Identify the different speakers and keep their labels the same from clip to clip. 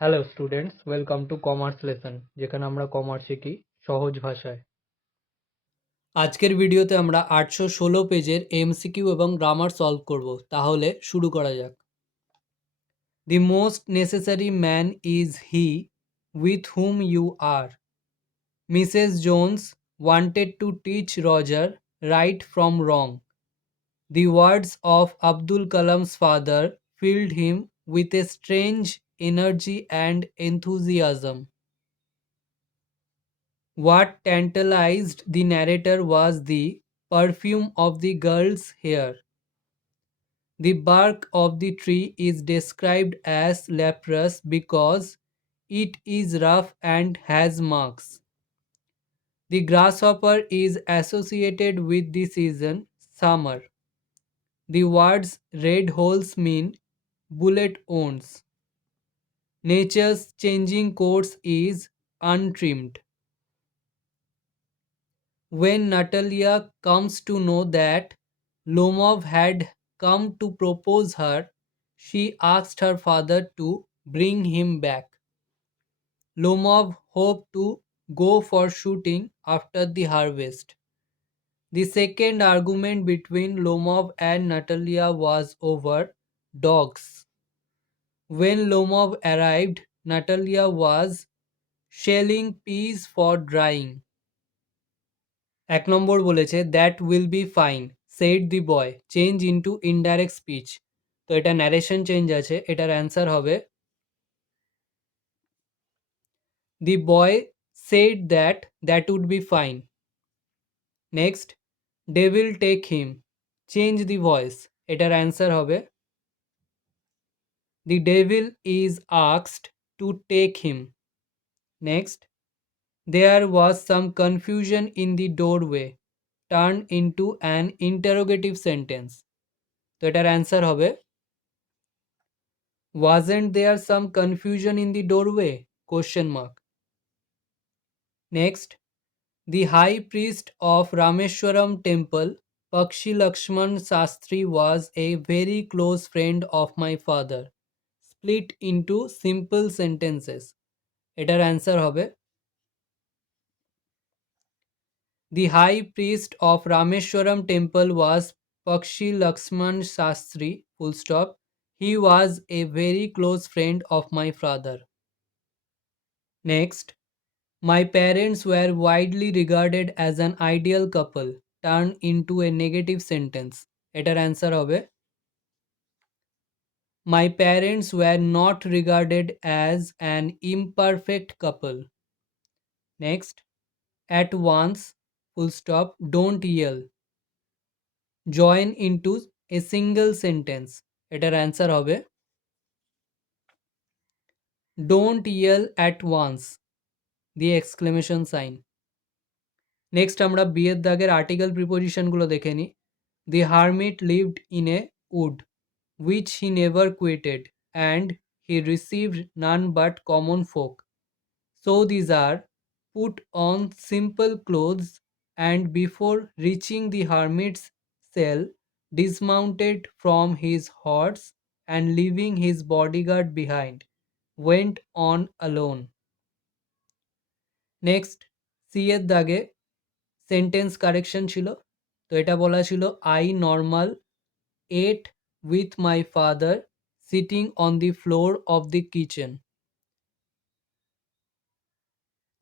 Speaker 1: Hello students welcome to commerce lesson যেখানে আমরা commerce শিখি সহজ ভাষায়। আজকের ভিডিওতে আমরা আটশো ষোলো পেজের এমসিকিউ এবং গ্রামার সলভ করব। তাহলে শুরু করা যাক। The most necessary man is he with whom you are Mrs Jones wanted to teach Roger right from wrong The words of Abdul Kalam's father filled him with a strange energy and enthusiasm. What tantalized the narrator was the perfume of the girl's hair. The bark of the tree is described as leprous because it is rough and has marks. The grasshopper is associated with the season summer. The words red holes mean bullet wounds. Nature's changing course is untrimmed. When Natalia comes to know that Lomov had come to propose her, she asked her father to bring him back. Lomov hoped to go for shooting after the harvest. The second argument between Lomov and Natalia was over dogs. When Lomov arrived, Natalia was shelling peas for drying. এক নম্বর বলেছে that will be fine said the boy change into indirect speech তো এটা narration change আছে এটার answer হবে। The boy said that that would be fine next devil take him change the voice এটার answer হবে। দি devil is আক্সড to take him next there was some confusion in the doorway turn into an interrogative sentence তো এটার answer হবে wasn't there some confusion in the doorway question mark next The high priest of Rameshwaram temple, Pakshi Lakshman Sastri, was a very close friend of my father. Split into simple sentences. এটার answer হবে The high priest of Rameshwaram temple was Pakshi Lakshman Sastri, full stop. He was a very close friend of my father. Next, my parents were widely regarded as an ideal couple, turned into a negative sentence. এটার answer হবে My parents were not regarded as an imperfect couple. Next, at once, full stop, don't yell. Join into a single sentence. এটার answer হবে Don't yell at once. দিয়ে exclamation sign next আমরা বিয়ের দাগের article প্রিপোজিশনগুলো দেখে নিই the hermit lived in a would which he never কুইটেড and he received none but common folk so these are put on simple clothes and before reaching the হারমিটস sell dismounted from his horse and leaving his bodyguard behind, went on alone. Next C এর দাগে sentence correction ছিল তো এটা বলা ছিল I normal ate with my father sitting on the floor of the kitchen.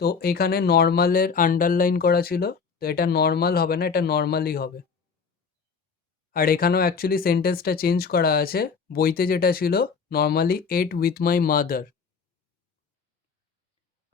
Speaker 1: তো এখানে নর্মালের underline করা ছিল, তো এটা নর্মাল হবে না, এটা নর্মালি হবে। আর এখানেও অ্যাকচুয়ালি সেন্টেন্সটা চেঞ্জ করা আছে, বইতে যেটা ছিল normally ate with my mother